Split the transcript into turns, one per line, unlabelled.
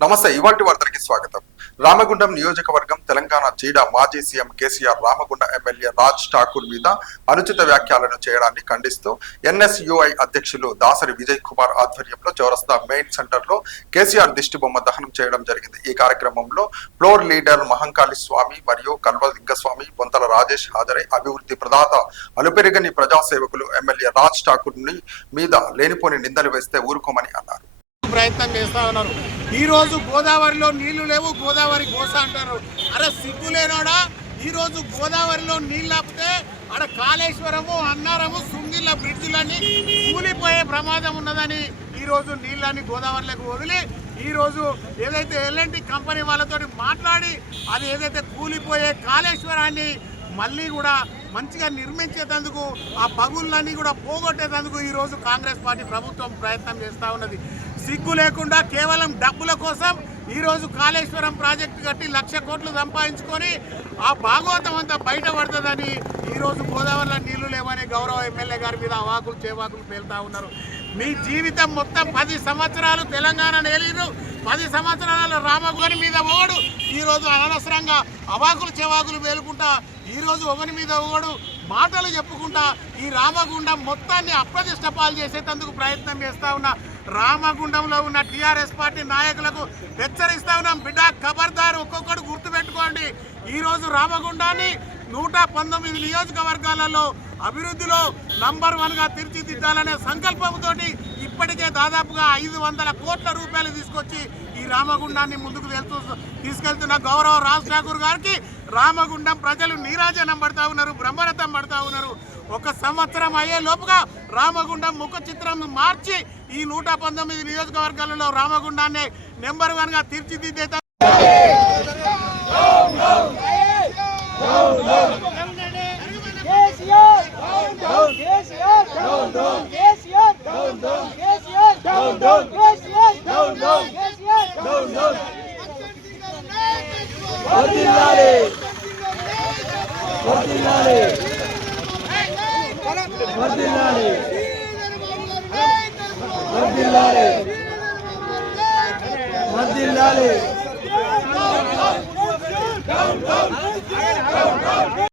నమస్తే ఇవాటి వార్తలకి స్వాగతం. రామగుండం నియోజకవర్గం తెలంగాణ చీడ మాజీ CM KCR Ramagunda MLA Raj Thakur మీద అనుచిత వ్యాఖ్యలను చేయడాన్ని ఖండిస్తూ ఎన్ఎస్యుఐ అధ్యక్షులు దాసరి విజయ్ కుమార్ ఆధ్వర్యంలో చౌరస్తా మెయిన్ సెంటర్లో కేసీఆర్ దిష్టిబొమ్మ దహనం చేయడం జరిగింది. ఈ కార్యక్రమంలో ఫ్లోర్ లీడర్ మహంకాళి స్వామి మరియు కల్వలింగస్వామి బొంతల రాజేష్ హాజరై అభివృద్ధి ప్రదాత అలుపెరగని ప్రజాసేవకులు ఎమ్మెల్యే రాజ్ ఠాకూర్ని మీద లేనిపోని నిందలు వేస్తే ఊరుకోమని అన్నారు.
ప్రయత్నం చేస్తా ఉన్నారు. ఈరోజు గోదావరిలో నీళ్ళు లేవు గోదావరి గోస అంటారు. అరే సిగ్గు లేనోడా? ఈరోజు గోదావరిలో నీళ్ళు ఆపితే ఆడ కాళేశ్వరము అన్నారము సుంగిళ్ళ బ్రిడ్జిలన్నీ కూలిపోయే ప్రమాదం ఉన్నదని ఈరోజు రోజు నీళ్ళని గోదావరిలోకి వదిలి ఈరోజు ఏదైతే ఎల్ఎన్టీ కంపెనీ వాళ్ళతో మాట్లాడి అది ఏదైతే కూలిపోయే కాళేశ్వరాన్ని మళ్ళీ కూడా మంచిగా నిర్మించేటందుకు ఆ పగుళ్ళన్నీ కూడా పోగొట్టేటందుకు ఈరోజు కాంగ్రెస్ పార్టీ ప్రభుత్వం ప్రయత్నం చేస్తూ ఉన్నది. సిగ్గు లేకుండా కేవలం డబ్బుల కోసం ఈరోజు కాళేశ్వరం ప్రాజెక్టు కట్టి లక్ష కోట్లు సంపాదించుకొని ఆ భాగవతం అంతా బయటపడుతుందని ఈరోజు గోదావరిలో నీళ్ళు లేవని గౌరవ ఎమ్మెల్యే గారి మీద అవాకులు చేవాకులు పేలుతా ఉన్నారు. మీ జీవితం మొత్తం పది సంవత్సరాలు తెలంగాణ నేలిరు. పది సంవత్సరాల రామగుని మీద ఓడు. ఈరోజు అనవసరంగా అవాకులు చెవాకులు వేలుకుంటా ఈరోజు ఒకరి మీద ఒకడు మాటలు చెప్పుకుంటా ఈ రామగుండం మొత్తాన్ని అప్రతిష్ట పాలు చేసేటందుకు ప్రయత్నం చేస్తా ఉన్న. రామగుండంలో ఉన్న టీఆర్ఎస్ పార్టీ నాయకులకు హెచ్చరిస్తా ఉన్నాం. బిడ్డ ఖబర్దారు ఒక్కొక్కడు గుర్తుపెట్టుకోండి. ఈరోజు రామగుండాన్ని నూట పంతొమ్మిది నియోజకవర్గాలలో అభివృద్ధిలో నంబర్ వన్గా తీర్చిదిద్దాలనే సంకల్పంతో ఇప్పటికే దాదాపుగా ఐదు వందల కోట్ల రూపాయలు తీసుకొచ్చి ఈ రామగుండాన్ని ముందుకు వెళ్తూ తీసుకెళ్తున్న గౌరవ రాజ్ ఠాకూర్ గారికి రామగుండం ప్రజలు నీరాజనం పడతా ఉన్నారు బ్రహ్మరథం పడతా ఉన్నారు. ఒక సంవత్సరం అయ్యే లోపుగా రామగుండం ముఖ చిత్రం మార్చి ఈ నూట పంతొమ్మిది నియోజకవర్గాలలో రామగుండాన్ని నెంబర్ వన్గా తీర్చిదిద్దే
KCR down down KCR down down KCR down down KCR down down KCR down down KCR down down వర్ధిల్లాలి వర్ధిల్లాలి వర్ధిల్లాలి డౌన్ డౌన్